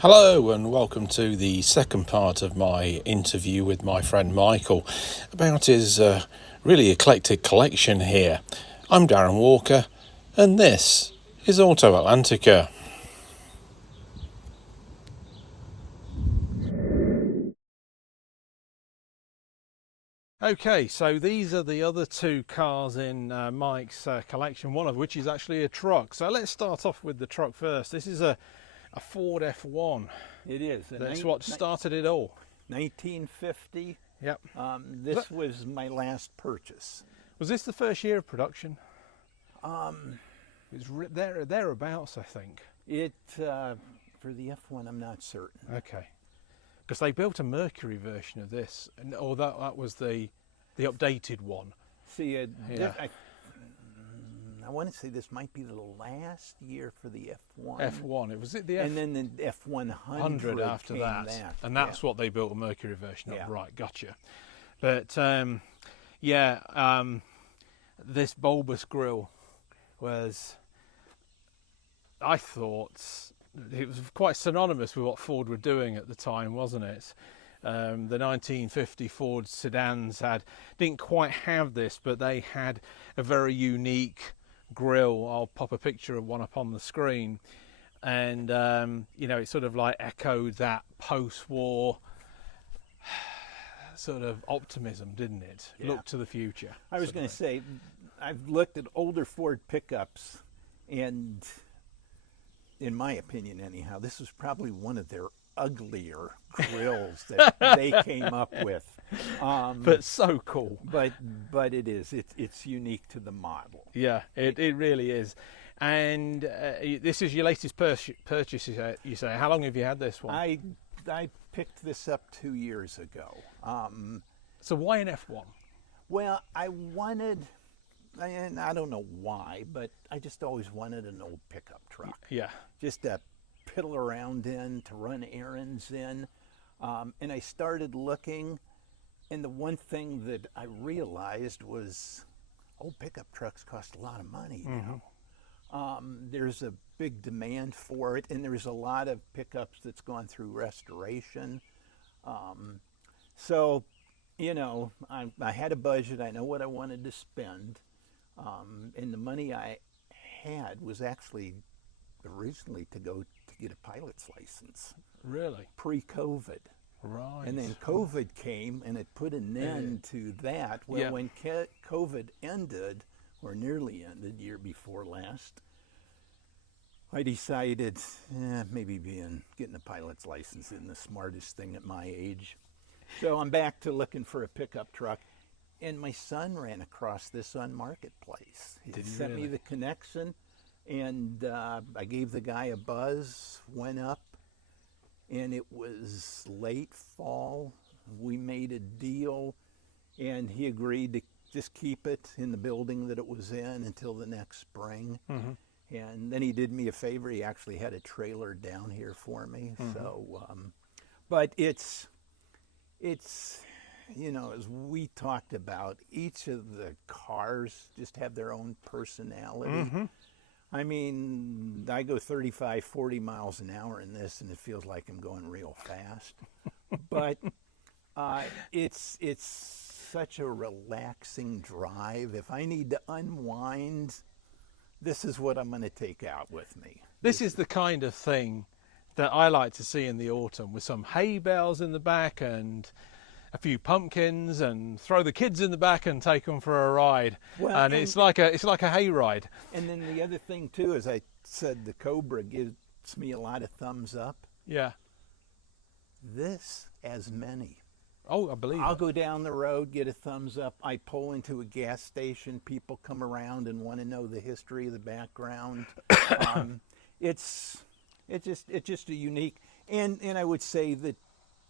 Hello and welcome to the second part of my interview with my friend Michael about his really eclectic collection here. I'm Darren Walker and this is Auto Atlantica. Okay, so these are the other two cars in Mike's collection, one of which is actually a truck. So let's start off with the truck first. This is a Ford F-1. It is. That's what started it all. 1950. Yep. This was my last purchase. Was this the first year of production? It It's thereabouts, I think. for the F1, I'm not certain. Okay. Because they built a Mercury version of this, or that was the updated one. See, Yeah. I want to say this might be the last year for the F1. F1, it was it the and then the F100 after came that, and that's what they built a Mercury version of. Yeah. Right, gotcha. But this bulbous grille was, I thought, it was quite synonymous with what Ford were doing at the time, wasn't it? The 1950 Ford sedans didn't quite have this, but they had a very unique grille. I'll pop a picture of one up on the screen, and it sort of like echoed that post-war sort of optimism, didn't it? Yeah. Look to the future. I was going to say, I've looked at older Ford pickups, and in my opinion anyhow, this was probably one of their uglier grills that they came up with. But so cool. But it is. It's unique to the model. Yeah, it really is. And this is your latest purchase, you say. How long have you had this one? I picked this up 2 years ago. So why an F1? Well, I wanted, and I don't know why, but I just always wanted an old pickup truck. Yeah. Just to piddle around in, to run errands in. And I started looking, and the one thing that I realized was old pickup trucks cost a lot of money now. There's a big demand for it, and there's a lot of pickups that's gone through restoration. So, I had a budget. I know what I wanted to spend, and the money I had was actually originally to go to get a pilot's license. Really? Pre-COVID. Right. And then COVID came, and it put an end to that. Well, Yeah. when COVID ended, or nearly ended, year before last, I decided maybe getting a pilot's license isn't the smartest thing at my age. So I'm back to looking for a pickup truck. And my son ran across this on Marketplace. He Did he sent me really? the connection, and I gave the guy a buzz, went up, and it was late fall. We made a deal, and he agreed to just keep it in the building that it was in until the next spring. And then he did me a favor. He actually had a trailer down here for me. So, but it's as we talked about, each of the cars just have their own personality. I mean, I go 35, 40 miles an hour in this, and it feels like I'm going real fast. But it's such a relaxing drive. If I need to unwind, this is what I'm going to take out with me. This is the kind of thing that I like to see in the autumn, with some hay bales in the back and a few pumpkins, and throw the kids in the back and take them for a ride. Well, and it's like a hay ride. And then the other thing too, as I said, the Cobra gives me a lot of thumbs up. Yeah. This as many. Oh, I believe I'll it. go down the road, get a thumbs up. I pull into a gas station. People come around and want to know the history of the background. It's just a unique, and I would say that,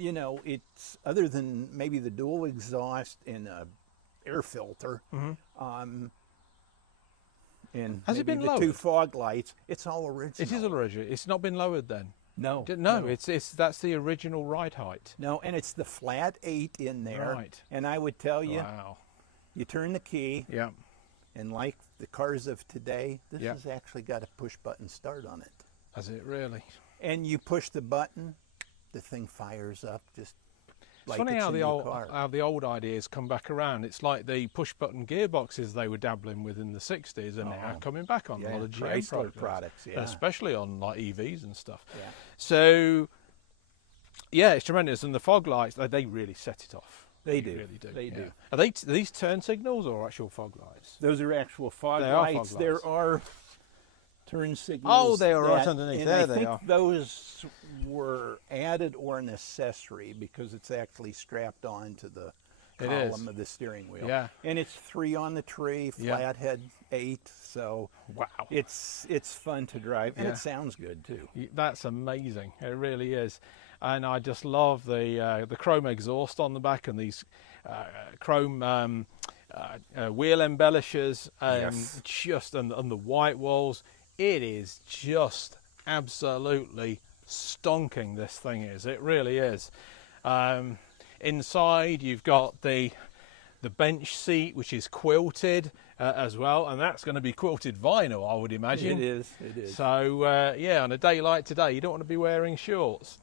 it's, other than maybe the dual exhaust and a air filter, and Has it maybe been the lowered? two fog lights, it's all original. It is original. It's not been lowered then. No, No, it's that's the original ride height. no, and it's the flat 8 in there. Right. And I would tell you, Wow. you turn the key, Yeah. and like the cars of today, this Yeah. has actually got a push button start on it. Has it really? And you push the button, the thing fires up just like It's funny it's how a new car. the old ideas come back around. It's like the push-button gearboxes they were dabbling with in the 60s, and now coming back on a lot of GM Chrysler products, yeah. especially on like EVs and stuff. Yeah. So, yeah, it's tremendous. And the fog lights, they really set it off. They do. Really do. They do. Are these turn signals or actual fog lights? Those are actual fog They are fog lights. lights. There are turn signals. Oh, they are right that- underneath. and There I they think are. those were added or an accessory because it's actually strapped on to the It is. column of the steering wheel. Yeah. And it's 3 on the tree, Yeah. flathead 8. So Wow. it's fun to drive, and Yeah. it sounds good too. That's amazing. It really is. And I just love the chrome exhaust on the back and these chrome wheel embellishers and Yes. and the white walls. It is just absolutely stonking, this thing is. It really is. Inside you've got the bench seat, which is quilted as well, and that's going to be quilted vinyl, I would imagine. It is. It is. So yeah, on a day like today, you don't want to be wearing shorts.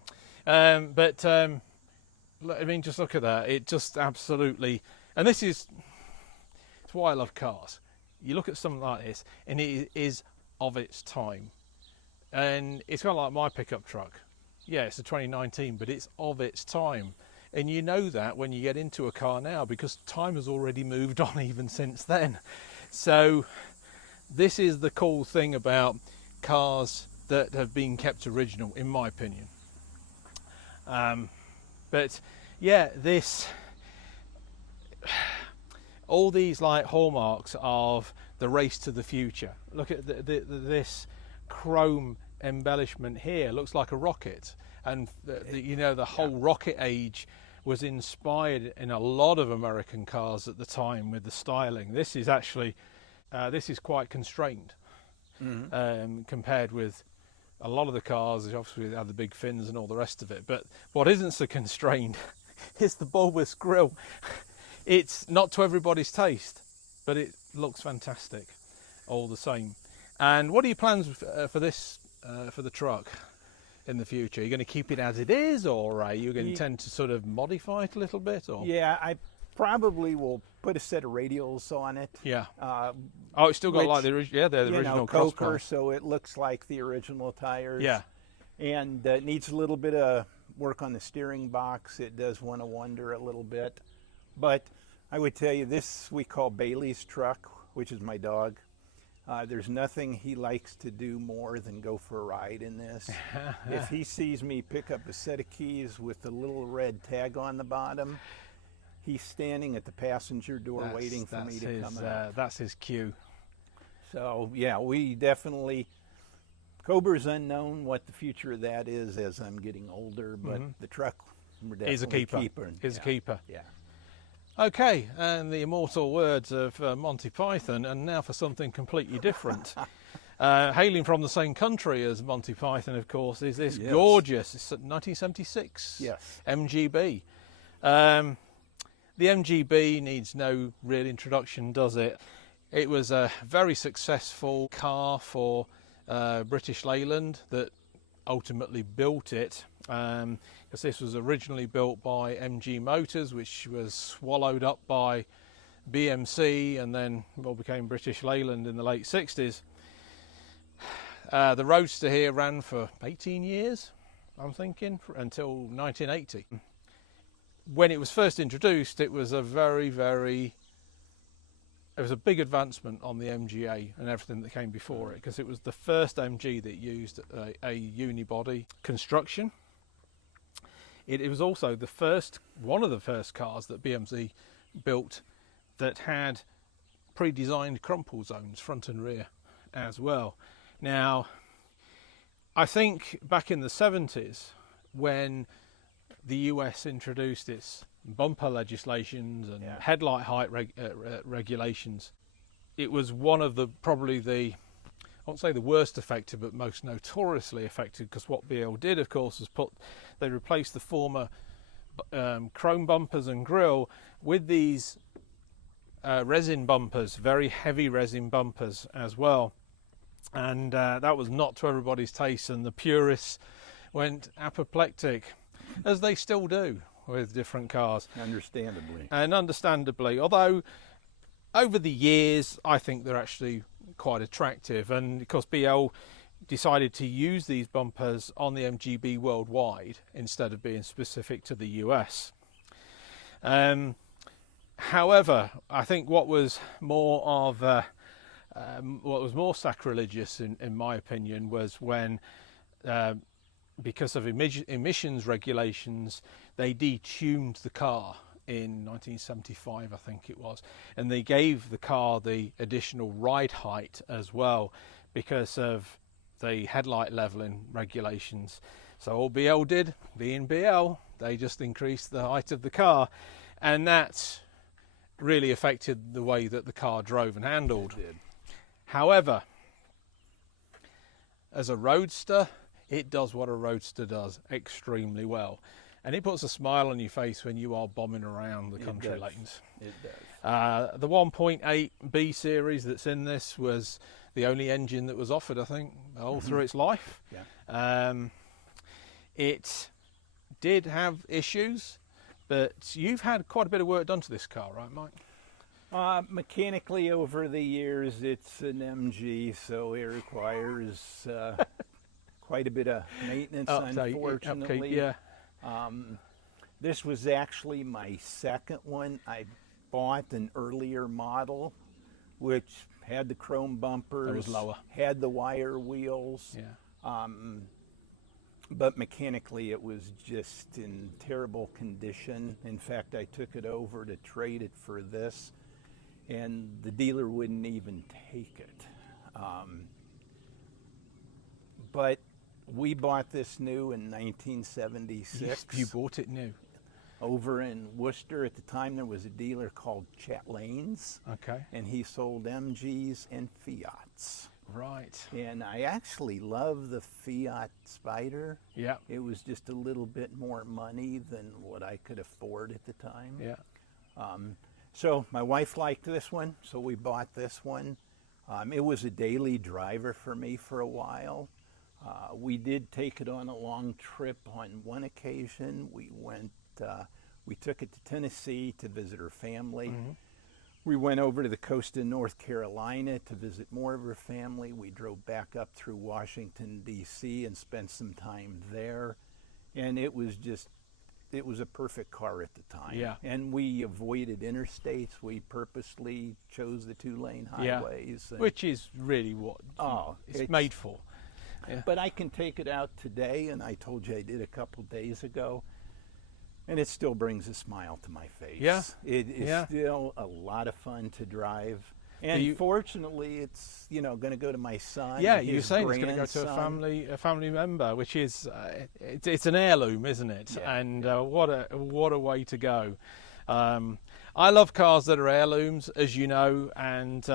I mean, just look at that. It just absolutely, and it's why I love cars. You look at something like this, and it is of its time, and it's kind of like my pickup truck. Yeah, it's a 2019, but it's of its time, and you know that when you get into a car now because time has already moved on even since then. So this is the cool thing about cars that have been kept original, in my opinion. But yeah, all these like hallmarks of the race to the future. Look at this chrome embellishment here. Looks like a rocket, and the whole rocket age was inspired in a lot of American cars at the time with the styling. This is actually this is quite constrained compared with a lot of the cars. Obviously they have the big fins and all the rest of it, but what isn't so constrained is the bulbous grille. It's not to everybody's taste, but it looks fantastic all the same. And what are your plans for this for the truck in the future? Are you going to keep it as it is, or are you going to tend to sort of modify it a little bit? Or Yeah, I probably will put a set of radials on it. yeah. Oh, it's still got like which, they're the original Coker, crossbar. so it looks like the original tires. Yeah. And it needs a little bit of work on the steering box. It does want to wander a little bit. But I would tell you, this we call Bailey's truck, which is my dog. There's nothing he likes to do more than go for a ride in this. If he sees me pick up a set of keys with the little red tag on the bottom, he's standing at the passenger door waiting for me to come out. That's his cue. So yeah, we definitely, Cobra's unknown what the future of that is as I'm getting older, but the truck, we're definitely Is a keeper. Is a keeper. Yeah. Okay, and the immortal words of Monty Python, and now for something completely different. Hailing from the same country as Monty Python, of course, is this gorgeous, it's 1976 MGB. The MGB needs no real introduction, does it? It was a very successful car for British Leyland that ultimately built it. Because this was originally built by MG Motors, which was swallowed up by BMC and then became British Leyland in the late 60s. The Roadster here ran for 18 years, I'm thinking, until 1980. When it was first introduced, it was a it was a big advancement on the MGA and everything that came before it, because it was the first MG that used a unibody construction. It was also one of the first cars that BMC built that had pre-designed crumple zones, front and rear, as well. Now, I think back in the 70s, when the US introduced its bumper legislations and headlight height regulations, it was one of probably I won't say the worst affected, but most notoriously affected, because what BL did, of course, was they replaced the former chrome bumpers and grille with these resin bumpers, very heavy resin bumpers as well. And that was not to everybody's taste, and the purists went apoplectic, as they still do with different cars. Understandably. And understandably, although over the years I think they're actually quite attractive, and because BL decided to use these bumpers on the MGB worldwide instead of being specific to the US. However, I think what was more sacrilegious in my opinion was when because of emissions regulations, they detuned the car in 1975, I think it was, and they gave the car the additional ride height as well because of the headlight leveling regulations. So all BL did, being BL, they just increased the height of the car, and that really affected the way that the car drove and handled. It did. However, as a Roadster, it does what a Roadster does extremely well, and it puts a smile on your face when you are bombing around the country lanes. It does. The 1.8 B series that's in this was the only engine that was offered, I think, all through its life. Yeah. It did have issues, but you've had quite a bit of work done to this car, right, Mike? Mechanically, over the years, it's an MG, so it requires quite a bit of maintenance, unfortunately. Upkeep, yeah. This was actually my second one. I bought an earlier model, which had the chrome bumpers, It was lower, had the wire wheels. Yeah. But mechanically, it was just in terrible condition. In fact, I took it over to trade it for this, and the dealer wouldn't even take it. But we bought this new in 1976. You bought it new. Over in Worcester. At the time, there was a dealer called Chet Lanes, Okay. and he sold MGs and Fiats. Right. And I actually love the Fiat Spider. Yeah. It was just a little bit more money than what I could afford at the time. Yeah. So my wife liked this one, so we bought this one. It was a daily driver for me for a while. We did take it on a long trip on one occasion. We took it to Tennessee to visit her family. Mm-hmm. We went over to the coast of North Carolina to visit more of her family. We drove back up through Washington, D.C. and spent some time there. And it was a perfect car at the time. Yeah. And we avoided interstates. We purposely chose the two-lane highways. Yeah. Which is really what it's made for. Yeah. But I can take it out today, and I told you I did a couple days ago, and it still brings a smile to my face. Yeah. It is still a lot of fun to drive. And fortunately, it's going to go to my son. Yeah, you're saying it's going to go to a family member, which is it's an heirloom, isn't it? Yeah. And what a way to go. I love cars that are heirlooms, as you know, and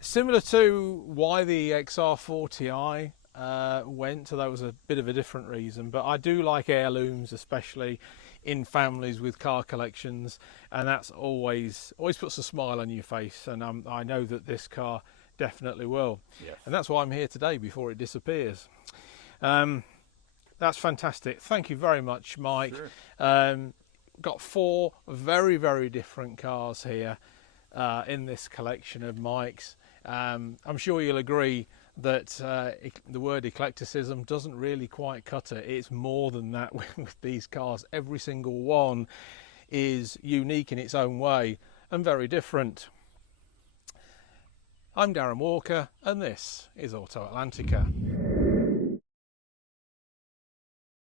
similar to why the XR40i went, so that was a bit of a different reason, but I do like heirlooms, especially in families with car collections, and that's always puts a smile on your face, and I know that this car definitely will. Yes. And that's why I'm here today, before it disappears. That's fantastic. Thank you very much, Mike. Sure. Got 4 very, very different cars here in this collection of Mike's. I'm sure you'll agree that the word eclecticism doesn't really quite cut it. It's more than that with these cars. Every single one is unique in its own way and very different. I'm Darren Walker, and this is Auto Atlantica.